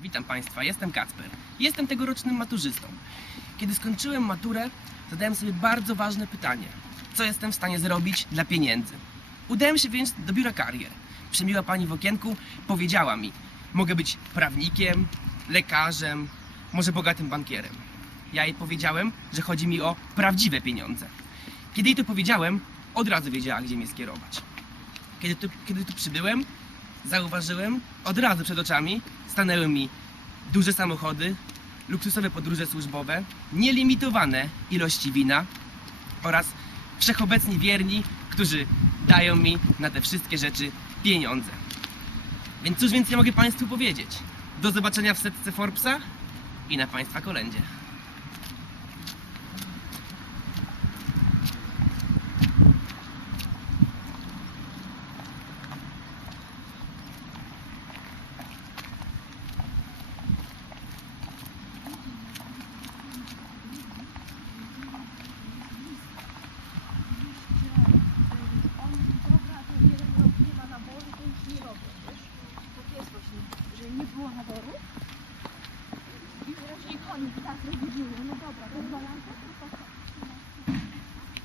Witam Państwa, jestem Kacper. Jestem tegorocznym maturzystą. Kiedy skończyłem maturę, zadałem sobie bardzo ważne pytanie. Co jestem w stanie zrobić dla pieniędzy? Udałem się więc do biura karier. Przemiła pani w okienku powiedziała mi, mogę być prawnikiem, lekarzem, może bogatym bankierem. Ja jej powiedziałem, że chodzi mi o prawdziwe pieniądze. Kiedy jej to powiedziałem, od razu wiedziała, gdzie mnie skierować. Kiedy tu, kiedy tu przybyłem, zauważyłem, od razu przed oczami stanęły mi duże samochody, luksusowe podróże służbowe, nielimitowane ilości wina oraz wszechobecni wierni, którzy dają mi na te wszystkie rzeczy pieniądze. Więc cóż więcej mogę Państwu powiedzieć? Do zobaczenia w setce Forbesa i na Państwa kolędzie. Nie było naboru. I teraz ich oni tak rozdzieliły, no dobra, to